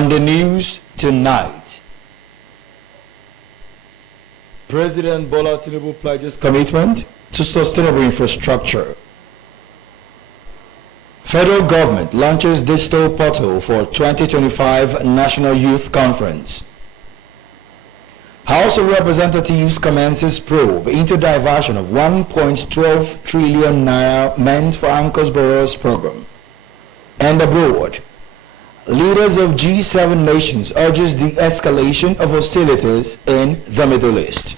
On the news tonight, President Bola Tinubu pledges commitment to sustainable infrastructure. Federal government launches digital portal for 2025 National Youth Conference. House of Representatives commences probe into diversion of 1.12 trillion naira meant for Anchor's Borrowers Program. And abroad, leaders of G7 nations urges the escalation of hostilities in the Middle East.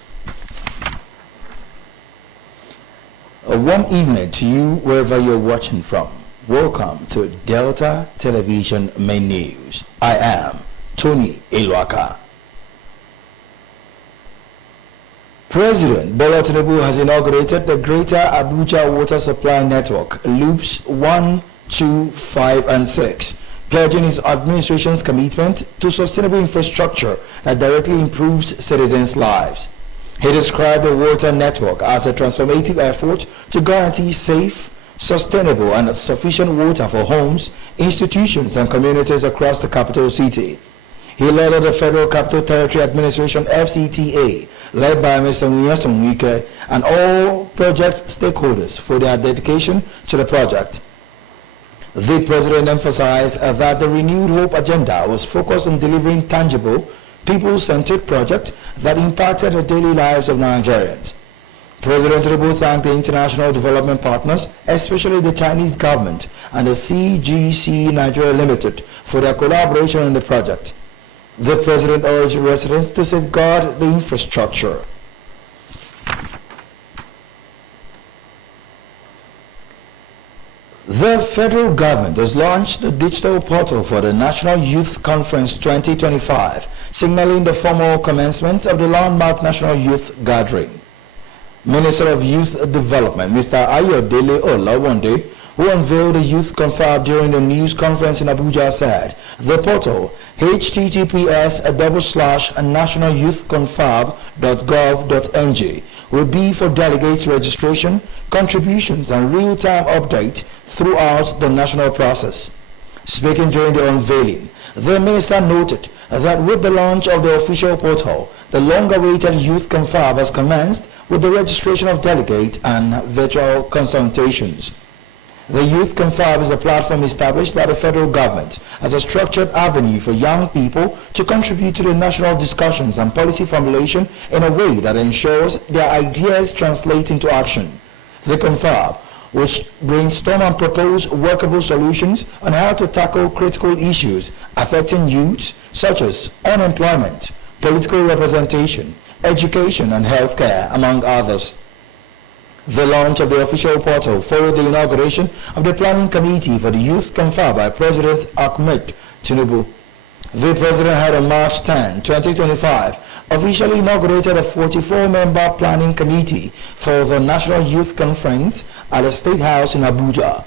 A warm evening to you wherever you're watching from. Welcome to Delta Television Main News. I am Tony Elwaka. President Bola Tinubu has inaugurated the Greater Abuja Water Supply Network, Loops 1, 2, 5, and 6, pledging his administration's commitment to sustainable infrastructure that directly improves citizens' lives. He described the water network as a transformative effort to guarantee safe, sustainable, and sufficient water for homes, institutions, and communities across the capital city. He led the Federal Capital Territory Administration (FCTA), led by Mr. Nyesom Wike, and all project stakeholders for their dedication to the project. The President emphasized that the Renewed Hope agenda was focused on delivering tangible, people-centered projects that impacted the daily lives of Nigerians. President Tinubu thanked the international development partners, especially the Chinese government and the CGC Nigeria Limited, for their collaboration on the project. The President urged residents to safeguard the infrastructure. The federal government has launched the digital portal for the National Youth Conference 2025, signaling the formal commencement of the landmark National Youth Gathering. Minister of Youth Development, Mr. Ayodele Olawande, who unveiled the Youth Confab during the news conference in Abuja, said the portal, https://nationalyouthconfab.gov.ng, will be for delegates registration, contributions, and real-time update throughout the national process. Speaking during the unveiling, the minister noted that with the launch of the official portal, the long-awaited Youth Confab has commenced with the registration of delegates and virtual consultations. The Youth Confab is a platform established by the federal government as a structured avenue for young people to contribute to the national discussions and policy formulation in a way that ensures their ideas translate into action. The Confab, which brainstorm and propose workable solutions on how to tackle critical issues affecting youths such as unemployment, political representation, education, and healthcare, among others. The launch of the official portal followed the inauguration of the Planning Committee for the Youth Confab by President Ahmed Tinubu. The President had on March 10, 2025, officially inaugurated a 44-member Planning Committee for the National Youth Conference at the State House in Abuja.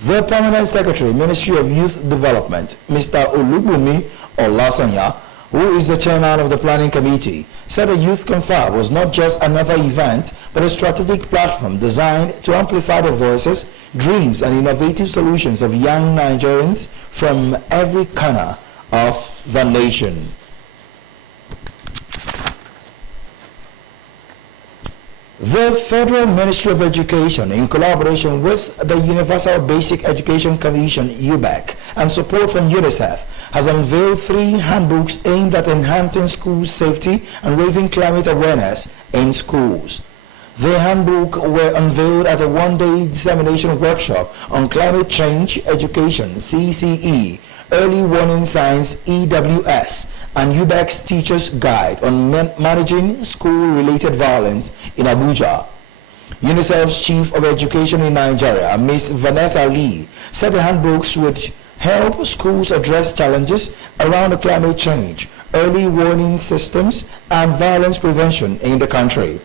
The Permanent Secretary, Ministry of Youth Development, Mr. Olubunmi Olasanya, who is the chairman of the Planning Committee, said the Youth Confab was not just another event, but a strategic platform designed to amplify the voices, dreams, and innovative solutions of young Nigerians from every corner of the nation. The Federal Ministry of Education, in collaboration with the Universal Basic Education Commission (UBEC) and support from UNICEF, has unveiled 3 handbooks aimed at enhancing school safety and raising climate awareness in schools. The handbook were unveiled at a one-day dissemination workshop on climate change education (CCE), early warning signs (EWS), and UBEC's Teacher's Guide on Managing School-Related Violence in Abuja. UNICEF's Chief of Education in Nigeria, Ms. Vanessa Lee, said the handbooks would help schools address challenges around the climate change, early warning systems, and violence prevention in the country.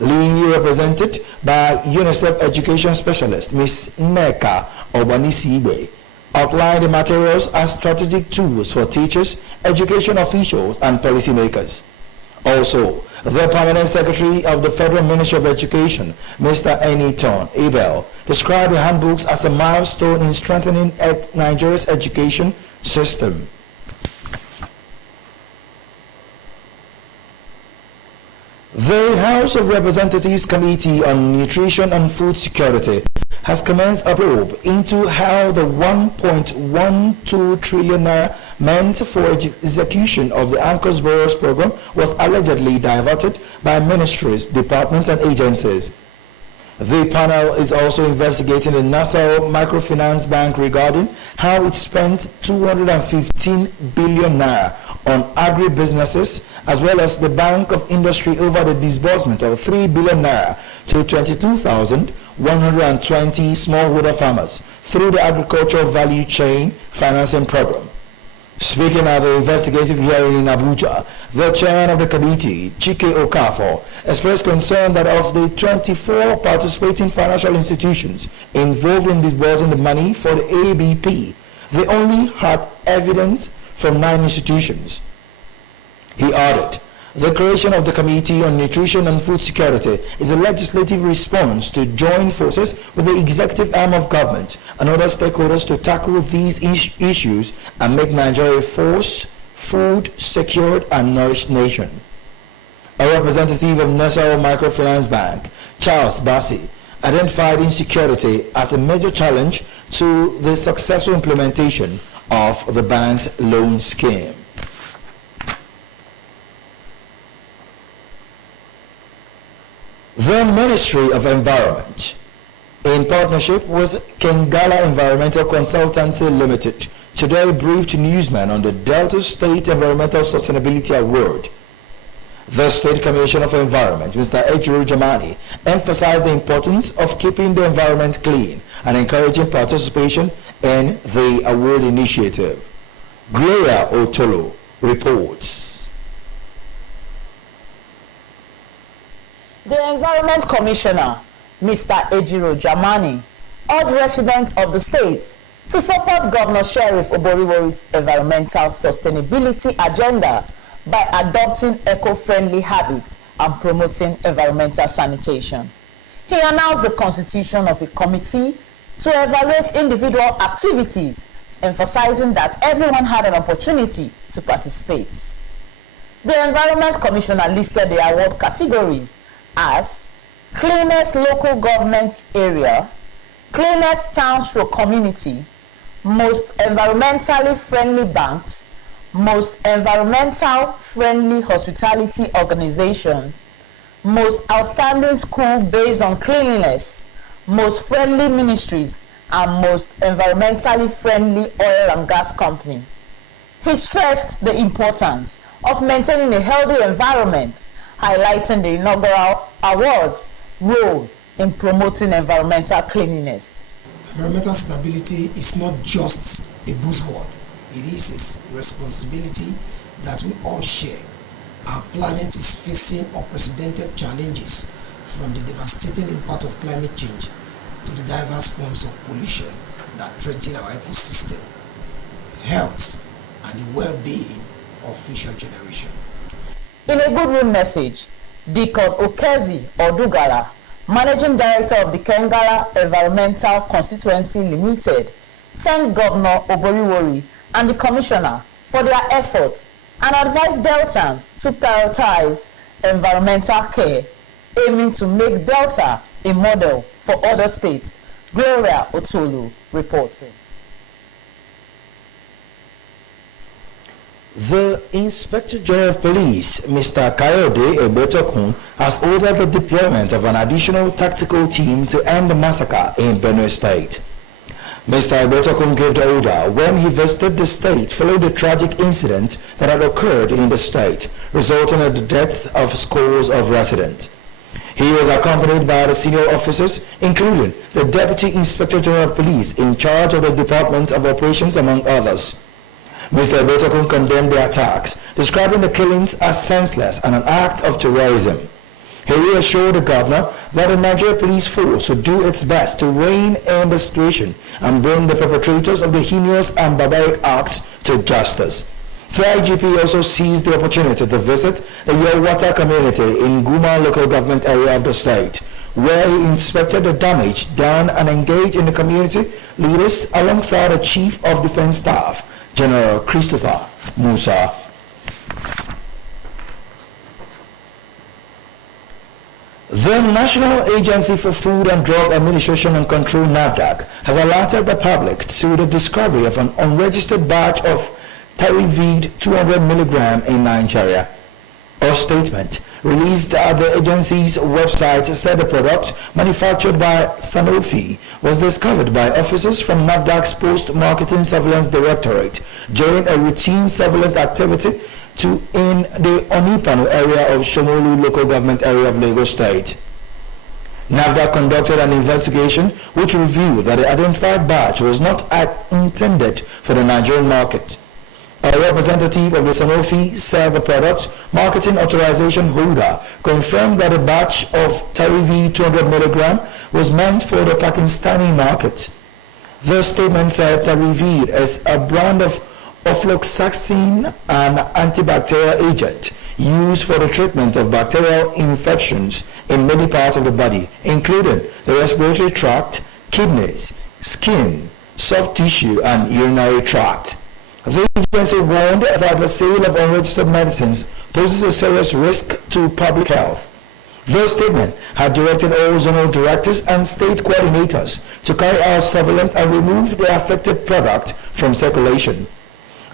Lee, represented by UNICEF Education Specialist Ms. Nneka Obanisibe, outlined the materials as strategic tools for teachers, education officials, and policymakers. Also, the Permanent Secretary of the Federal Ministry of Education, Mr. Eniton Abel, described the handbooks as a milestone in strengthening Nigeria's education system. The House of Representatives Committee on Nutrition and Food Security has commenced a probe into how the 1.12 trillion naira meant for execution of the Anchors Borrowers program was allegedly diverted by ministries, departments and agencies. The panel is also investigating the Nassau Microfinance Bank regarding how it spent 215 billion naira on agribusinesses, as well as the Bank of Industry over the disbursement of 3 billion naira to 22,120 smallholder farmers through the Agricultural Value Chain Financing Program. Speaking at the investigative hearing in Abuja, the chairman of the committee, Chike Okafor, expressed concern that of the 24 participating financial institutions involved in disbursing the money for the ABP, they only had evidence from 9 institutions. He added, the creation of the Committee on Nutrition and Food Security is a legislative response to join forces with the executive arm of government and other stakeholders to tackle these issues and make Nigeria a force, food, secured and nourished nation. A representative of Nassau Microfinance Bank, Charles Bassi, identified insecurity as a major challenge to the successful implementation of the bank's loan scheme. The Ministry of Environment, in partnership with Kengala Environmental Consultancy Limited, today briefed newsmen on the Delta State Environmental Sustainability Award. The State Commissioner of Environment, Mr. Ejiro Jamani, emphasized the importance of keeping the environment clean and encouraging participation in the award initiative. Gloria Otolo reports. The Environment Commissioner, Mr. Ejiro Jamani, urged residents of the state to support Governor Sheriff Oboriwori's environmental sustainability agenda by adopting eco-friendly habits and promoting environmental sanitation. He announced the constitution of a committee to evaluate individual activities, emphasizing that everyone had an opportunity to participate. The Environment Commissioner listed the award categories as cleanest local government area, cleanest town/community, most environmentally friendly banks, most environmental friendly hospitality organizations, most outstanding school based on cleanliness, most friendly ministries, and most environmentally friendly oil and gas company. He stressed the importance of maintaining a healthy environment, highlighting the inaugural award's role in promoting environmental cleanliness. Environmental stability is not just a buzzword. It is a responsibility that we all share. Our planet is facing unprecedented challenges, from the devastating impact of climate change to the diverse forms of pollution that threaten our ecosystem, health, and the well-being of future generations. In a goodwill message, Deacon Okezi Odugala, Managing Director of the Kengala Environmental Constituency Limited, thanked Governor Oboriwori and the Commissioner for their efforts and advised Deltans to prioritize environmental care, aiming to make Delta a model for other states. Gloria Otolo reporting. The Inspector General of Police, Mr. Kayode Ebotokun, has ordered the deployment of an additional tactical team to end the massacre in Benue State. Mr. Ebotokun gave the order when he visited the state following the tragic incident that had occurred in the state, resulting in the deaths of scores of residents. He was accompanied by the senior officers, including the Deputy Inspector General of Police in charge of the Department of Operations, among others. Mr. Ebotokun condemned the attacks, describing the killings as senseless and an act of terrorism. He reassured the governor that the Nigeria Police Force would do its best to rein in the situation and bring the perpetrators of the heinous and barbaric acts to justice. The IGP also seized the opportunity to visit the Yelwata community in Guma local government area of the state, where he inspected the damage done and engaged in the community leaders alongside the Chief of Defense Staff, General Christopher Musa. The National Agency for Food and Drug Administration and Control, NAFDAC, has alerted the public to the discovery of an unregistered batch of Tarivid 200 mg in Nigeria. A statement released at the agency's website said the product, manufactured by Sanofi, was discovered by officers from NAFDAC's Post-Marketing Surveillance Directorate during a routine surveillance activity in the Onipanu area of Shomolu local government area of Lagos State. NAFDAC conducted an investigation which revealed that the identified batch was not intended for the Nigerian market. A representative of the Sanofi said the product's marketing authorization holder confirmed that a batch of Tarivid 200 mg was meant for the Pakistani market. The statement said Tarivid is a brand of ofloxacin, an antibacterial agent used for the treatment of bacterial infections in many parts of the body, including the respiratory tract, kidneys, skin, soft tissue, and urinary tract. The agency warned that the sale of unregistered medicines poses a serious risk to public health. The statement had directed all zonal directors and state coordinators to carry out surveillance and remove the affected product from circulation.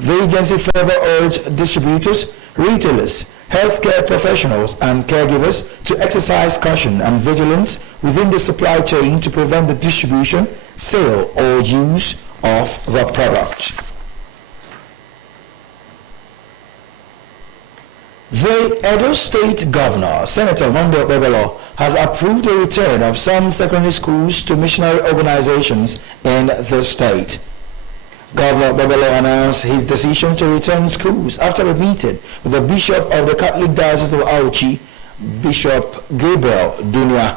The agency further urged distributors, retailers, healthcare professionals, and caregivers to exercise caution and vigilance within the supply chain to prevent the distribution, sale, or use of the product. The Edo State Governor, Senator Monday Okpebholo, has approved the return of some secondary schools to missionary organizations in the state. Governor Okpebholo announced his decision to return schools after a meeting with the Bishop of the Catholic Diocese of Auchi, Bishop Gabriel Dunia.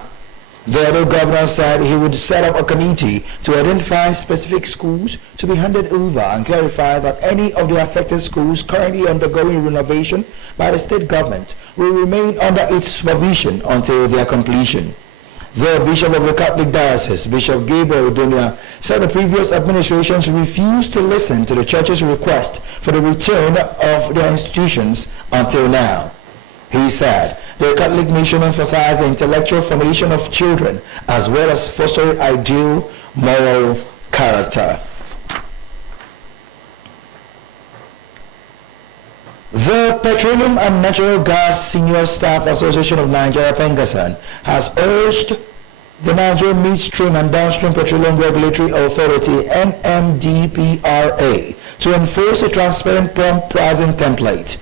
The Edo governor said he would set up a committee to identify specific schools to be handed over and clarify that any of the affected schools currently undergoing renovation by the state government will remain under its supervision until their completion. The Bishop of the Catholic Diocese, Bishop Gabriel Dunia, said the previous administrations refused to listen to the church's request for the return of their institutions until now. He said the Catholic mission emphasized the intellectual formation of children as well as fostering ideal moral character. The Petroleum and Natural Gas Senior Staff Association of Nigeria, Pengasan, has urged the Nigerian Midstream and Downstream Petroleum Regulatory Authority, NMDPRA, to enforce a transparent pump pricing template.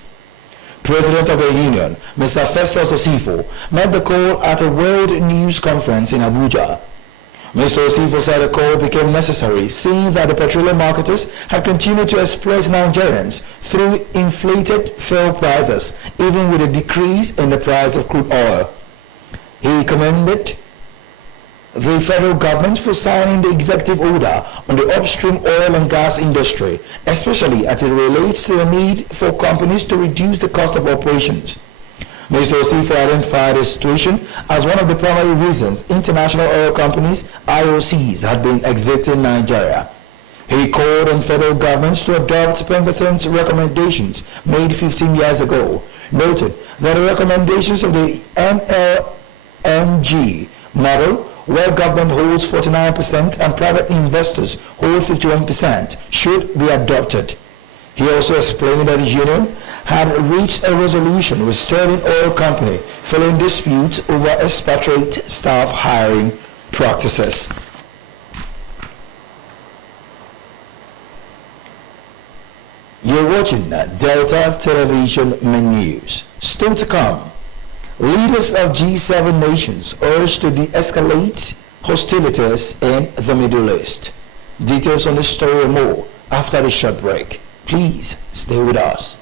President of the Union, Mr. Festus Osifo, made the call at a World News Conference in Abuja. Mr. Osifo said the call became necessary, seeing that the petroleum marketers had continued to exploit Nigerians through inflated fuel prices, even with a decrease in the price of crude oil. He commended the federal government for signing the executive order on the upstream oil and gas industry, especially as it relates to the need for companies to reduce the cost of operations. Mr. Osifo identified the situation as one of the primary reasons international oil companies, IOCs, had been exiting Nigeria. He called on federal governments to adopt Pengasan's recommendations made 15 years ago, noted that the recommendations of the NLNG model, where government holds 49% and private investors hold 51%, should be adopted. He also explained that the union had reached a resolution with Sterling Oil Company following disputes over expatriate staff hiring practices. You're watching Delta Television Main News. Still to come, leaders of G7 nations urged to de-escalate hostilities in the Middle East. Details on this story and more after the short break. Please stay with us.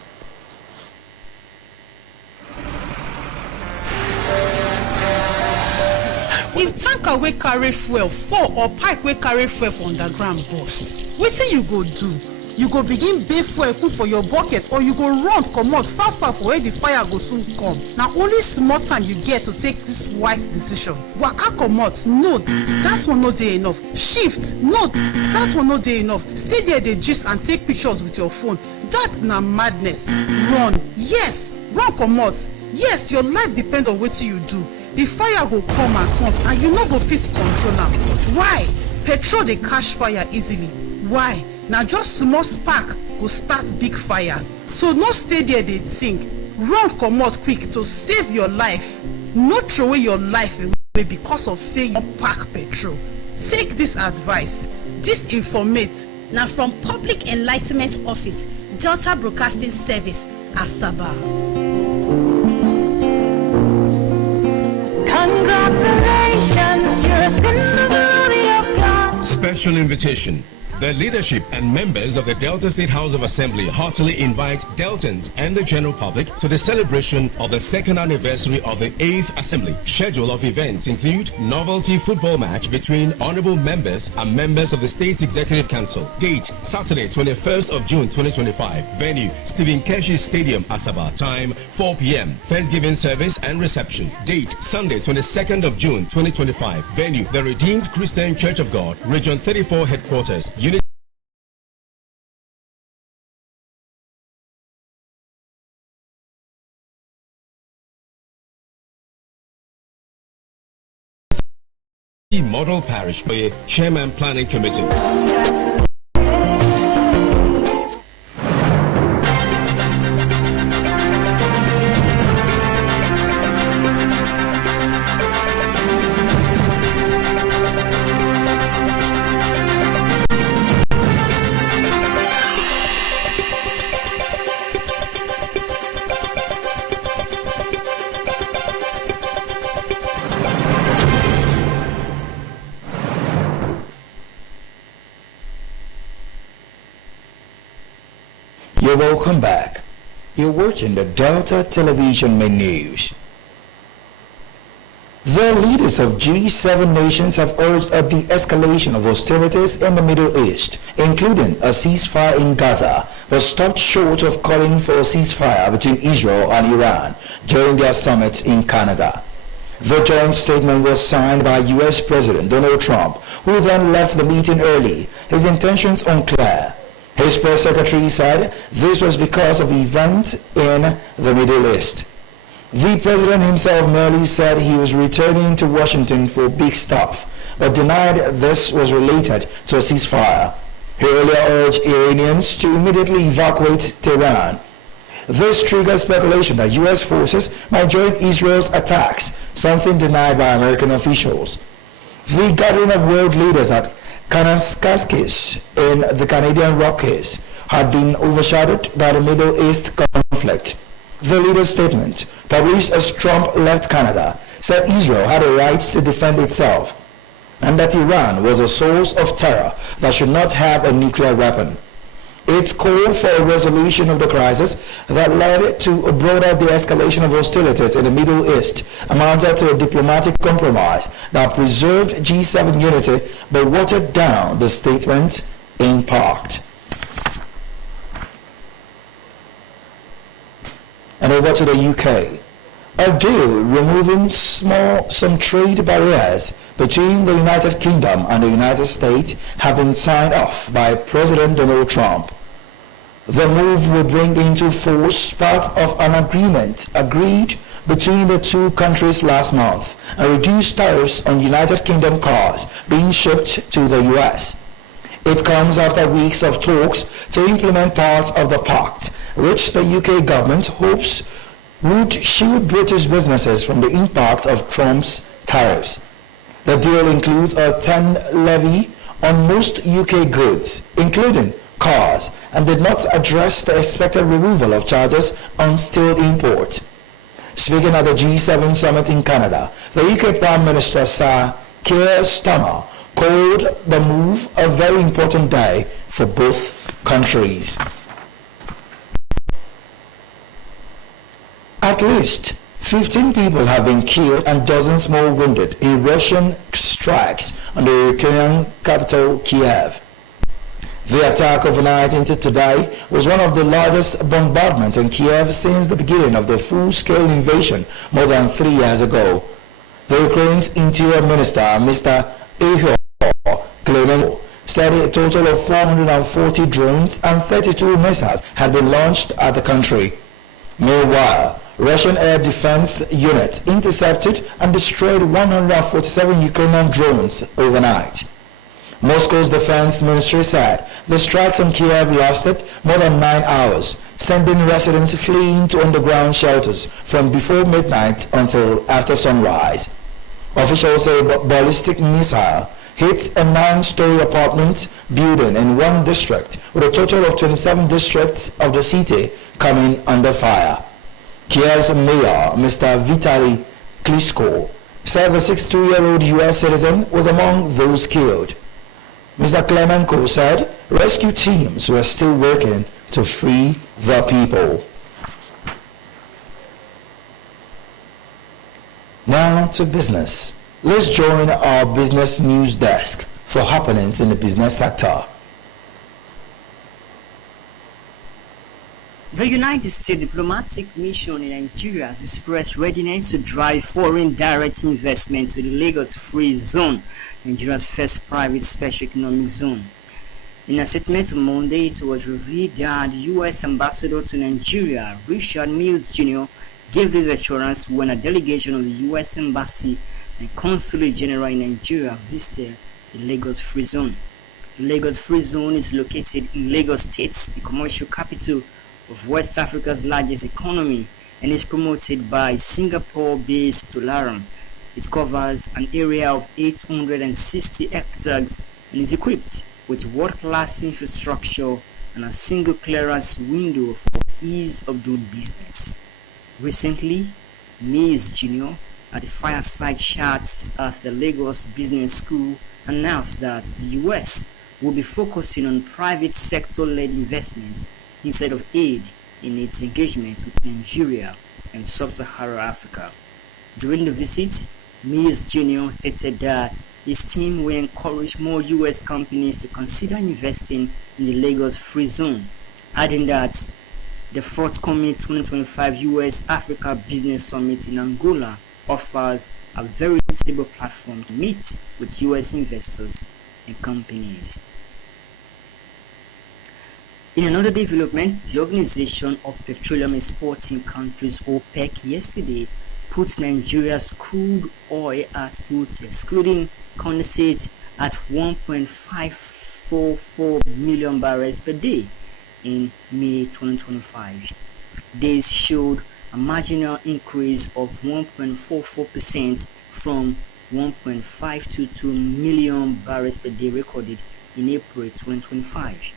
If tanker wey carry fuel fall or pipe wey carry fuel for underground burst, wetin you go do? You go begin bail fuel put for your bucket, or you go run comot far for where the fire go soon come. Na only small time you get to take this wise decision. Waka comot, no, that one no dey enough. Shift, no, that one no dey enough. Stay there dey gist and take pictures with your phone. That na madness. Run, yes, run comot. Yes, your life depend on wetin you do. the fire go come at once and you no go fit control am. Why? Petrol dey catch fire easily. Why? Na just small spark go start big fire. So no stay there dey think. Run comot quick to save your life. No throw away your life away because of say you pack petrol. Take this advice. This informate na from Public Enlightenment Office, Delta Broadcasting Service, Asaba. Congratulations, you're in the glory of God. Special invitation. The leadership and members of the Delta State House of Assembly heartily invite Deltans and the general public to the celebration of the second anniversary of the 8th Assembly. Schedule of events include novelty football match between honorable members and members of the State Executive Council. Date, Saturday, 21st of June 2025. Venue, Stephen Keshi Stadium, Asaba. Time, 4 p.m. Thanksgiving service and reception. Date, Sunday, 22nd of June 2025. Venue, the Redeemed Christian Church of God, Region 34 Headquarters. Model Parish by Chairman Planning Committee. You're welcome back. You're watching the Delta Television Main News. The leaders of G7 nations have urged a de-escalation of hostilities in the Middle East, including a ceasefire in Gaza, but stopped short of calling for a ceasefire between Israel and Iran during their summit in Canada. The joint statement was signed by U.S. President Donald Trump, who then left the meeting early, his intentions unclear. His press secretary said this was because of events in the Middle East. The president himself merely said he was returning to Washington for big stuff, but denied this was related to a ceasefire. He earlier urged Iranians to immediately evacuate Tehran. This triggered speculation that U.S. forces might join Israel's attacks, something denied by American officials. The gathering of world leaders at Kanaskaskia in the Canadian Rockies had been overshadowed by the Middle East conflict. The leader's statement, published as Trump left Canada, said Israel had a right to defend itself and that Iran was a source of terror that should not have a nuclear weapon. It called for a resolution of the crisis that led to a broader de-escalation of hostilities in the Middle East, amounted to a diplomatic compromise that preserved G7 unity but watered down the statement in part. And over to the UK. A deal removing some trade barriers between the United Kingdom and the United States have been signed off by President Donald Trump. The move will bring into force part of an agreement agreed between the two countries last month and reduce tariffs on United Kingdom cars being shipped to the US. It comes after weeks of talks to implement parts of the pact, which the UK government hopes would shield British businesses from the impact of Trump's tariffs. The deal includes a 10% levy on most UK goods, including cars, and did not address the expected removal of charges on steel import. Speaking at the G7 summit in Canada, the UK Prime Minister Sir Keir Starmer called the move a very important day for both countries. At least 15 people have been killed and dozens more wounded in Russian strikes on the Ukrainian capital Kiev. The attack overnight into today was one of the largest bombardments on Kiev since the beginning of the full-scale invasion more than 3 years ago. The Ukraine's Interior Minister, Mr. Ihor Klimenko, said a total of 440 drones and 32 missiles had been launched at the country. Meanwhile, Russian Air Defense Unit intercepted and destroyed 147 Ukrainian drones overnight. Moscow's defense ministry said the strikes on Kiev lasted more than 9 hours, sending residents fleeing to underground shelters from before midnight until after sunrise. Officials say a ballistic missile hit a 9-story apartment building in one district, with a total of 27 districts of the city coming under fire. Kiev's mayor, Mr. Vitaly Klitschko, said the 62-year-old U.S. citizen was among those killed. Mr. Klemenko said rescue teams were still working to free the people. Now to business. Let's join our business news desk for happenings in the business sector. The United States diplomatic mission in Nigeria has expressed readiness to drive foreign direct investment to the Lagos Free Zone, Nigeria's first private special economic zone. In a statement on Monday, it was revealed that the U.S. ambassador to Nigeria, Richard Mills Jr., gave this assurance when a delegation of the U.S. Embassy and Consulate General in Nigeria visited the Lagos Free Zone. The Lagos Free Zone is located in Lagos State, the commercial capital of West Africa's largest economy, and is promoted by Singapore-based Tolaram. It covers an area of 860 hectares and is equipped with world-class infrastructure and a single clearance window for ease of doing business. Recently, Mills Jr., at the fireside chats at the Lagos Business School, announced that the U.S. will be focusing on private sector-led investment instead of aid in its engagement with Nigeria and Sub-Saharan Africa. During the visit, Mills Jr. stated that his team will encourage more U.S. companies to consider investing in the Lagos Free Zone, adding that the forthcoming 2025 U.S. Africa Business Summit in Angola offers a very stable platform to meet with U.S. investors and companies. In another development, the Organization of Petroleum Exporting Countries OPEC yesterday put Nigeria's crude oil output, excluding condensate, at 1.544 million barrels per day in May 2025. This showed a marginal increase of 1.44% from 1.522 million barrels per day recorded in April 2025.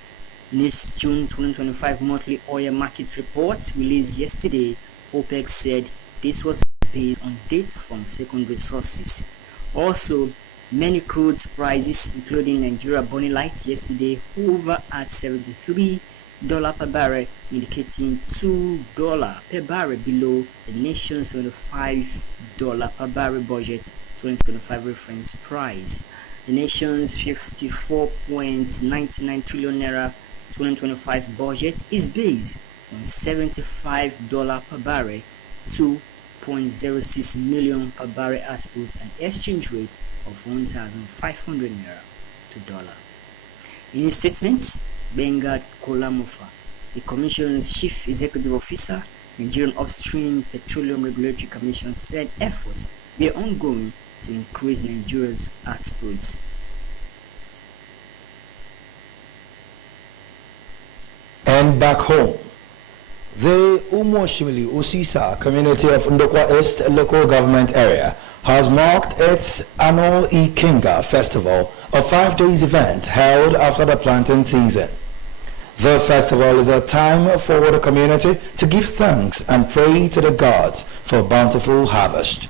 In its June 2025 monthly oil market report released yesterday, OPEC said this was based on data from secondary sources. Also, many crude prices, including Nigeria Bonny Light, yesterday hovered at $73 per barrel, indicating $2 per barrel below the nation's $75 per barrel budget 2025 reference price. The nation's 54.99 trillion naira 2025 budget is based on $75 per barrel, 2.06 million per barrel output, and exchange rate of 1,500 naira to dollar. In his statement, Bengad Kolamofa, the Commission's Chief Executive Officer, Nigerian Upstream Petroleum Regulatory Commission, said efforts were ongoing to increase Nigeria's outputs. And back home, the Umoshimili Usisa community of Ndokwa East local government area has marked its annual Ikinga festival, a 5-day event held after the planting season. The festival is a time for the community to give thanks and pray to the gods for bountiful harvest.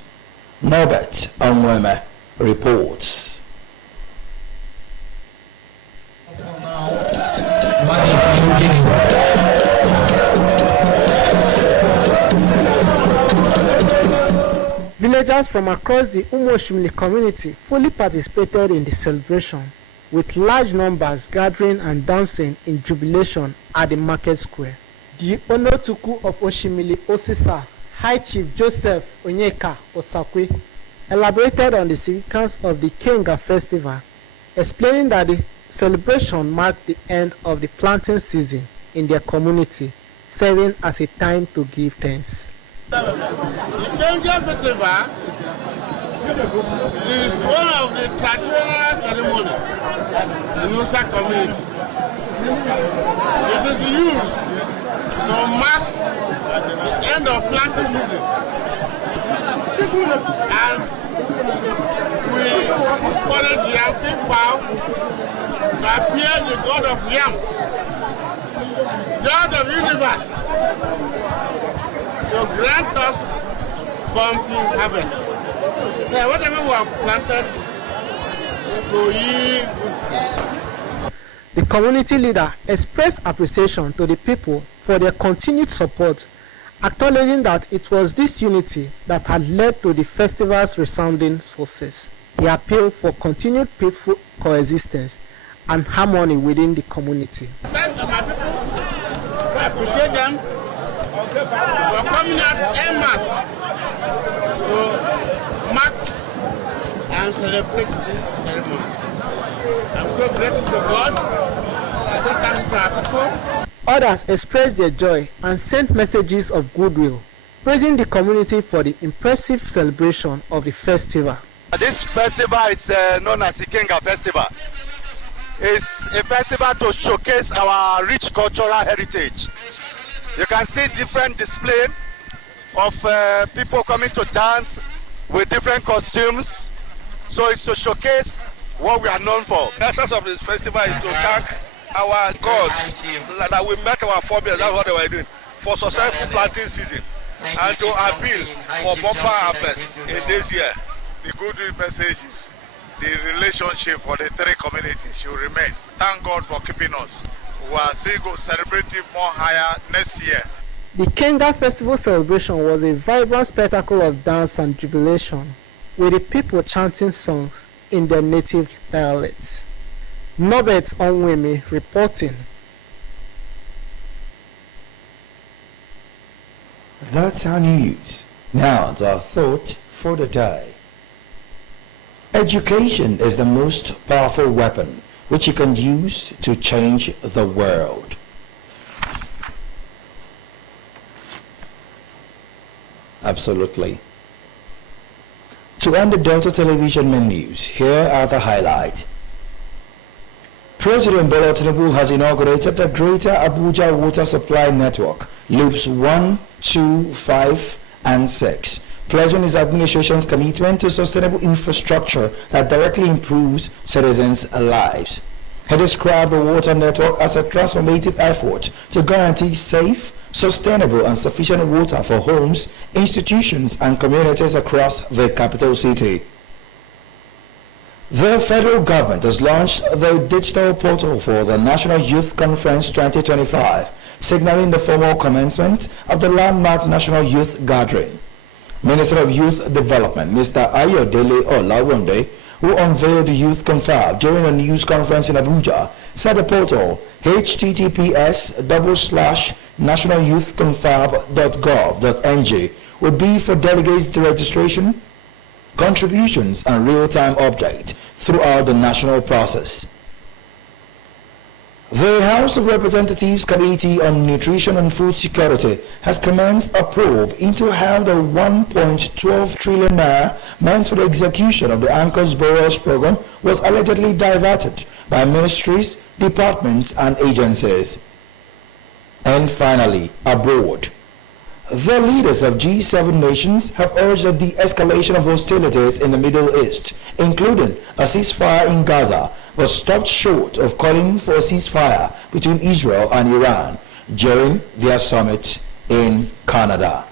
Norbert Onweme reports. Villagers from across the Umoshimili community fully participated in the celebration, with large numbers gathering and dancing in jubilation at the market square. The Onotuku of Oshimili Osisa, High Chief Joseph Onyeka Osakwe, elaborated on the significance of the Kenga festival, explaining that the celebration marked the end of the planting season in their community, serving as a time to give thanks. The Kenga Festival is one of the traditional ceremonies in Nusa community. It is used to mark the end of planting season. And we encourage yam king fowl to appear the god of yam, God of universe, to grant us pumpkin harvest. Yeah, whatever we have planted will yield good fruit. The community leader expressed appreciation to the people for their continued support, acknowledging that it was this unity that had led to the festival's resounding success. He appealed for continued peaceful coexistence and harmony within the community. Thank you, my people. I appreciate them for coming out en masse to mark and celebrate this ceremony. I'm so grateful to God. I say thank you to our people. Others expressed their joy and sent messages of goodwill, praising the community for the impressive celebration of the festival. This festival is known as the Kenga Festival. It's a festival to showcase our rich cultural heritage. You can see different display of people coming to dance with different costumes. So it's to showcase what we are known for. The essence of this festival is to thank our gods that we met our forebears, that's what they were doing, for successful planting season, and to appeal for bumper harvest in this year. The good message is the relationship for the three communities should remain. Thank God for keeping us. We are still going to celebrate it more higher next year. The Kenga Festival celebration was a vibrant spectacle of dance and jubilation, with the people chanting songs in their native dialects. Norbert Onweme reporting. That's our news. Now to our thought for the day. Education is the most powerful weapon which you can use to change the world. Absolutely. To end the Delta Television main news, here are the highlights. President Bola Tinubu has inaugurated the Greater Abuja Water Supply Network, Loops 1, 2, 5, and 6, pledging his administration's commitment to sustainable infrastructure that directly improves citizens' lives. He described the water network as a transformative effort to guarantee safe, sustainable and sufficient water for homes, institutions and communities across the capital city. The federal government has launched the digital portal for the National Youth Conference 2025, signaling the formal commencement of the landmark National Youth Gathering. Minister of Youth Development, Mr. Ayodele Olawonde, who unveiled the Youth Confab during a news conference in Abuja, said the portal, https://nationalyouthconfab.gov.ng, would be for delegates to registration, contributions and real-time update throughout the national process. The House of Representatives Committee on Nutrition and Food Security has commenced a probe into how the 1.12 trillion naira meant for the execution of the Anchors Borrowers program was allegedly diverted by ministries, departments and agencies. And finally, abroad. The leaders of G7 nations have urged a de-escalation of hostilities in the Middle East, including a ceasefire in Gaza, but stopped short of calling for a ceasefire between Israel and Iran during their summit in Canada.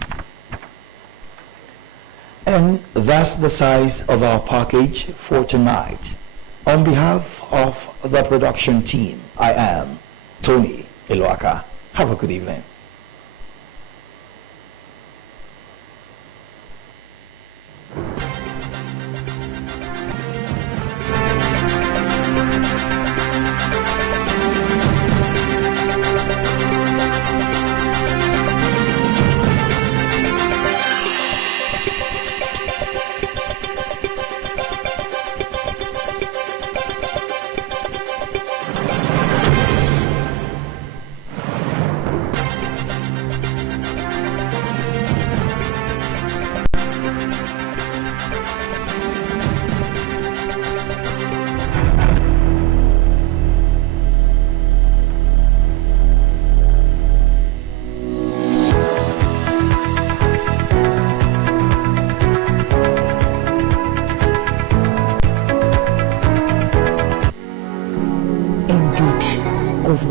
And that's the size of our package for tonight. On behalf of the production team, I am Tony Iloaka. Have a good evening.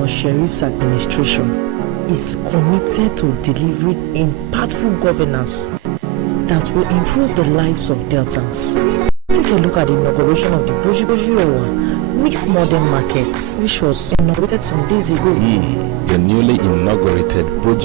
Governor Sheriff's administration is committed to delivering impactful governance that will improve the lives of Deltans. Take a look at the inauguration of the Boji Mixed Modern Market, which was inaugurated some days ago. The newly inaugurated Boji